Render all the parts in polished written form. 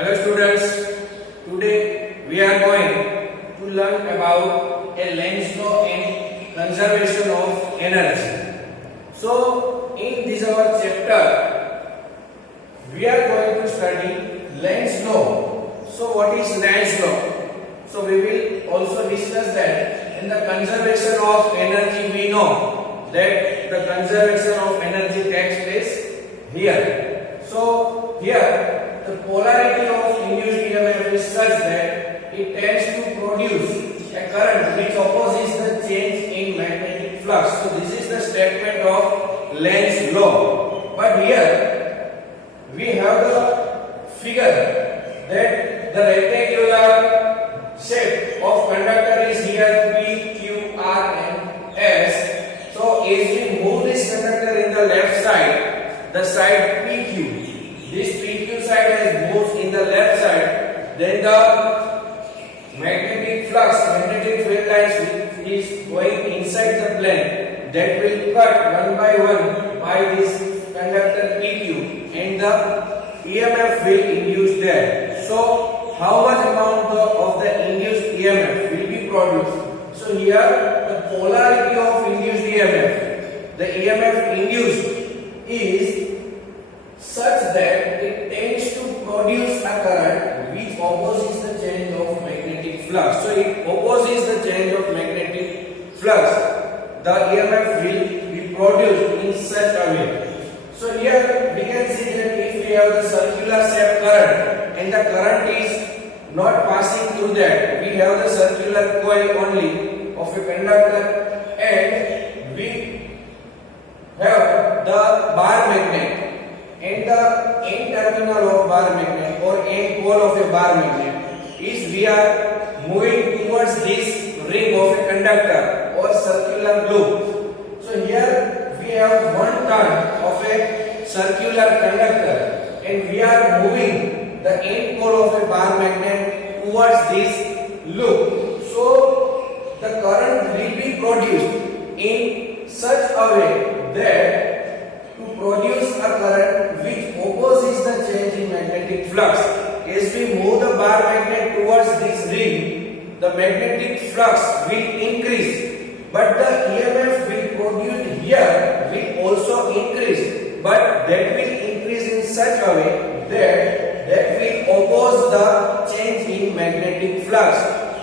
Hello students, today we are going to learn about a Lenz law and conservation of energy. So in this our chapter we are going to study Lenz law. So what is Lenz law? So we will also discuss that. In the conservation of energy we know that the conservation of energy takes place here. So here the polarity of induced EMF is such that it tends to produce a current which opposes the change in magnetic flux. So this is the statement of Lenz law. But here we have the figure that the rectangular shape of conductor is here P, Q, R and S. So as we move this conductor in the left side, the side PQ, this PQ side has moved in the left side, then the magnetic flux, magnetic field lines which is going inside the plane, that will cut one by this conductor PQ and the EMF will induce there. So how much amount of the induced EMF will be produced? So here the polarity of induced EMF, the EMF induced is such that it tends to produce a current which opposes the change of magnetic flux. So it opposes the change of magnetic flux. The EMF will be produced in such a way. So here we can see that if we have the circular shape current and the current is not passing through that, we have the circular coil only of a conductor and we have the bar magnet. And the end terminal of bar magnet or end pole of a bar magnet is we are moving towards this ring of a conductor or circular globe. So here we have one turn of a circular conductor and we are moving the end pole of a bar magnet towards this loop. So the current will be produced in such a way that to produce a current which opposes the change in magnetic flux. As we move the bar magnet towards this ring, the magnetic flux will increase, but the EMF will produced here will also increase, but that will increase in such a way that will oppose the change in magnetic flux.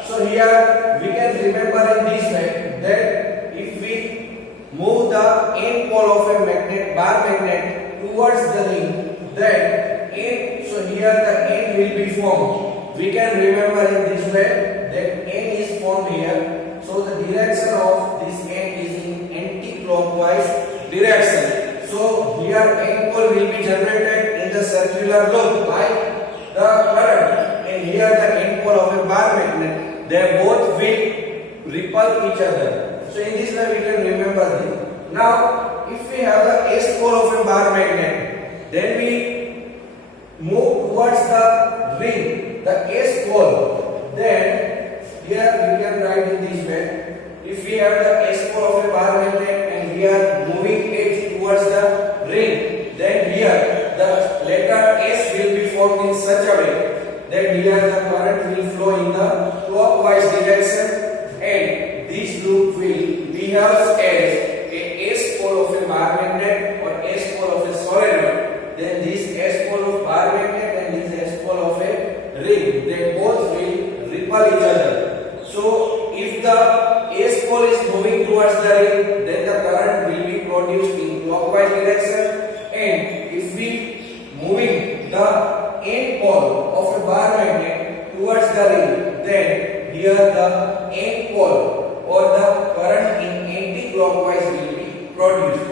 So here we can remember in this way that if we move the end pole of a bar magnet towards the ring, then end, so here the end will be formed. We can remember in this way that end is formed here. So the direction of this end is in anti-clockwise direction. So here end pole will be generated in the circular loop by the current, and here the end pole of a bar magnet, they both will repel each other. So in this way we can remember this. Now if we have the S pole of a bar magnet, then we move towards the ring, the S pole, then here we can write in this way. If we have the S pole of a bar magnet and we are moving it towards the ring, then here the letter S will be formed in such a way that here the current will flow in the clockwise direction and this loop will behave as a S pole of a bar magnet or S pole of a solenoid. Then this S pole of bar magnet and this S pole of a ring, they both will repel each other. So if the S pole is moving towards the ring, then the current will be produced in clockwise direction, and if we moving the end pole of a bar magnet towards the ring, then here the end pole or the current in anti-clockwise will be produced.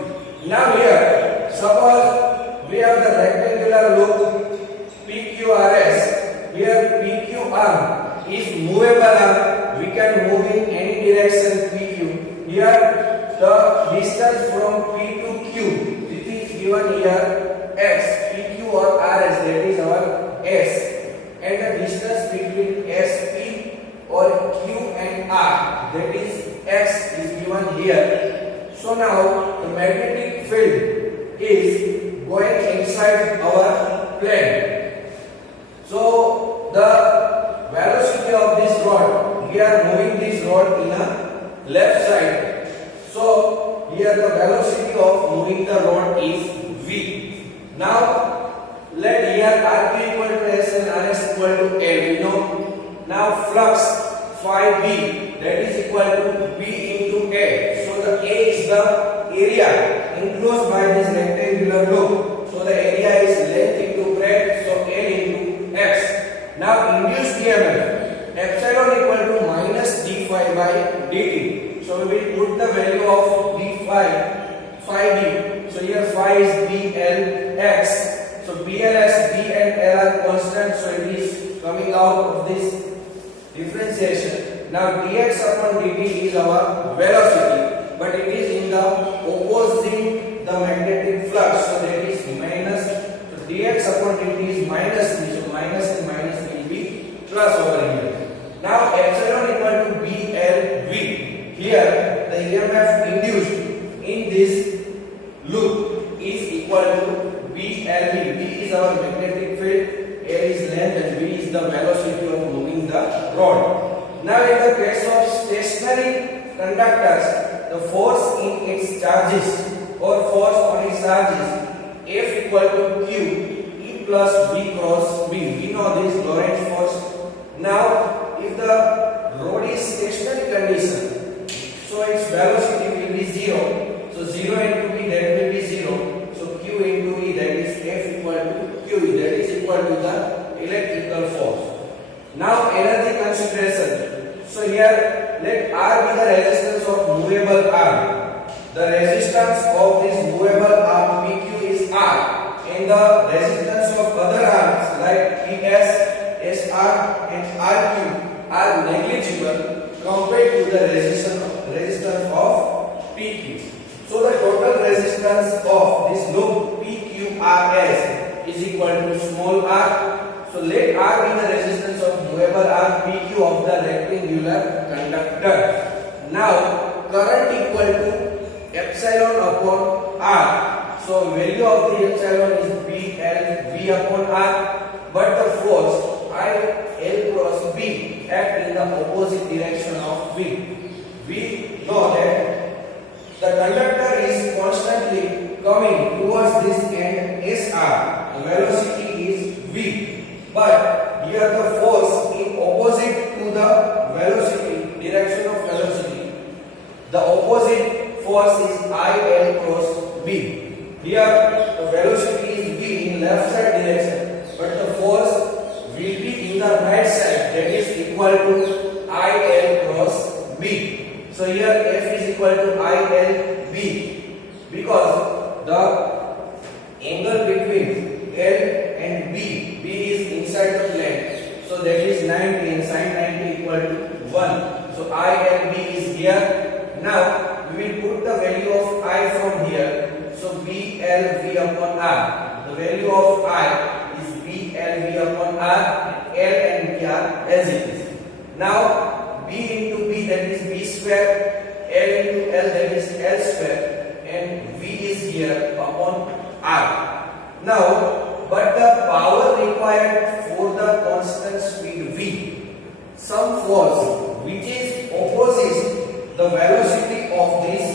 Now here, suppose we have the rectangular loop PQRS. Here PQR is movable arm. We can move in any direction PQ. Here the distance from P to Q, this is given here S. PQ or RS, that is our S. And the distance between SP or Q and R, that is X, is given here. So now the magnetic field is going inside our plane. So we are moving this rod in a left side. So here the velocity of moving the rod is v. Now let here rq equal to s and rs equal to a. We know. Now flux phi b, that is equal to b into a. So the a is the area enclosed by this rectangular loop. So the area is length into breadth. So L into x. Now induced EMF epsilon equal to minus d phi by dt. So we will put the value of d phi d. So here phi is b l x. So b l x, b and l are constant. So it is coming out of this differentiation. Now dx upon dt is our velocity, but it is in the opposing the magnetic flux. So that is minus. So dx upon dt is minus 3. So minus and minus will be plus over here. Now epsilon equal to b l v. Here the EMF induced in this loop is equal to b l v. B is our magnetic field, L is length, and v is the velocity of moving the rod. Now in the case of stationary conductors, the force in its charges or force on its charges F equal to Q E plus V cross V. We know this Lorentz force. Now if the rod is stationary condition, so its velocity will be 0. So 0 into V, that will be 0. So Q into E, that is F equal to QE, that is equal to the electrical force. Now energy consideration. So here let R be the resistance of movable arm. The resistance of this movable arm PQ is R, and the resistance of other arms like ES, SR and RQ are negligible compared to the resistance of PQ. So the total resistance of this loop PQRS is equal to small r. So let R be the resistance of movable arm PQ of the rectangular conductor. Now current equal to epsilon upon R. So value of the epsilon is BL V upon R, but the force I L cross B act in the opposite direction of V. We know that the conductor is constantly coming towards this end SR. The velocity is V. But here the force in opposite to the velocity, direction of velocity, the opposite force is IL cross B. Here the velocity is V in left side direction, but the force will be in the right side, that is equal to IL cross B. So here F is equal to IL B, because the angle between L and B is inside the plane. So that is 90 and sin 90 equal to 1. So I and B is here. Now we will put the value of I from here. So B L V upon R. The value of I is B L V upon R. L and B are as it is. Now B into B, that is B square. L into L, that is L square. And V is here upon R. Now, but the power required for the constant speed V, some force which is opposite the velocity of this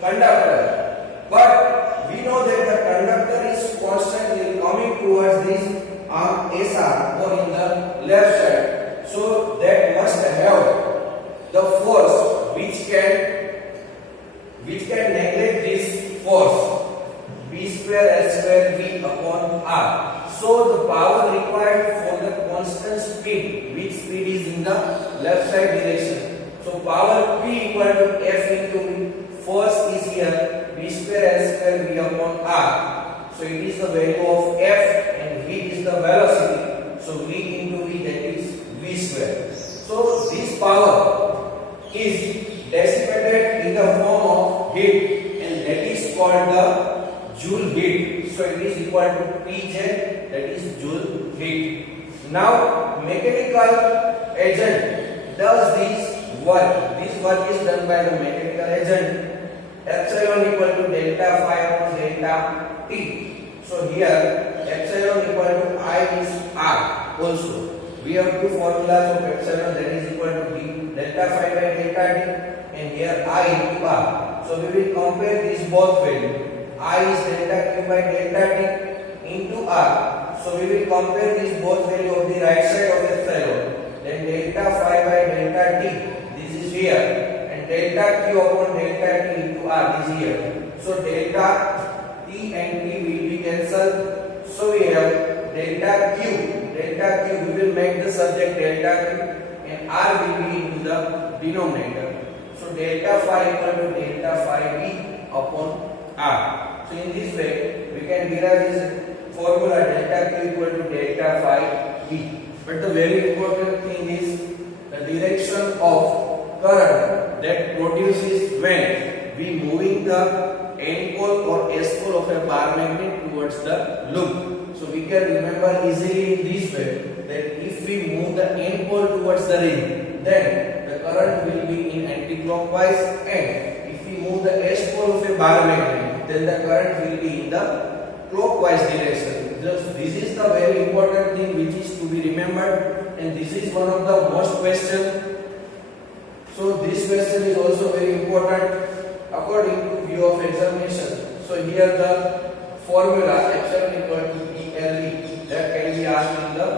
conductor. But we know that the conductor is constantly coming towards this arm SR or in the left side. So that must have the force which can neglect this force. B square L square V upon R. So the power required for the constant speed, which speed is in the left side direction. So power P equal to F into V. Force is here B square L square V upon R. So it is the value of F and V is the velocity. So V into V, that is V square. So this power is dissipated in the form of heat, and that is called the Joule heat. So it is equal to Pj, that is Joule heat. Now mechanical agent does this work. This work is done by the mechanical agent. Epsilon equal to delta phi upon delta T. So here epsilon equal to I is R also. We have two formulas of epsilon, that is equal to D delta phi by delta t, and here I into r. So we will compare these both values. I is delta q by delta t into r. So we will compare these both value of the right side of epsilon. Then delta phi by delta t, this is here, and delta q upon delta t into r is here. So delta t and t will be cancelled. So we have delta q, we will make the subject delta q, and r will be into the denominator. So delta phi equal to delta phi b upon r. So in this way we can derive this formula delta q equal to delta phi b. But the very important thing is the direction of current that produces when we moving the N pole or S pole of a bar magnet towards the loop. So we can remember easily in this way that if we move the N pole towards the ring, then the current will be in anti-clockwise, and if we move the S pole of a bar magnet, then the current will be in the clockwise direction. Just this is the very important thing which is to be remembered, and this is one of the most question. So this question is also very important according to view of examination. So here the formula epsilon equal to ELE that can be asked in the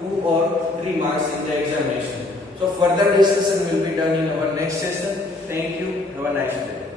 2 or 3 marks in the examination. So further discussion will be done in our next session. Thank you. Have a nice day.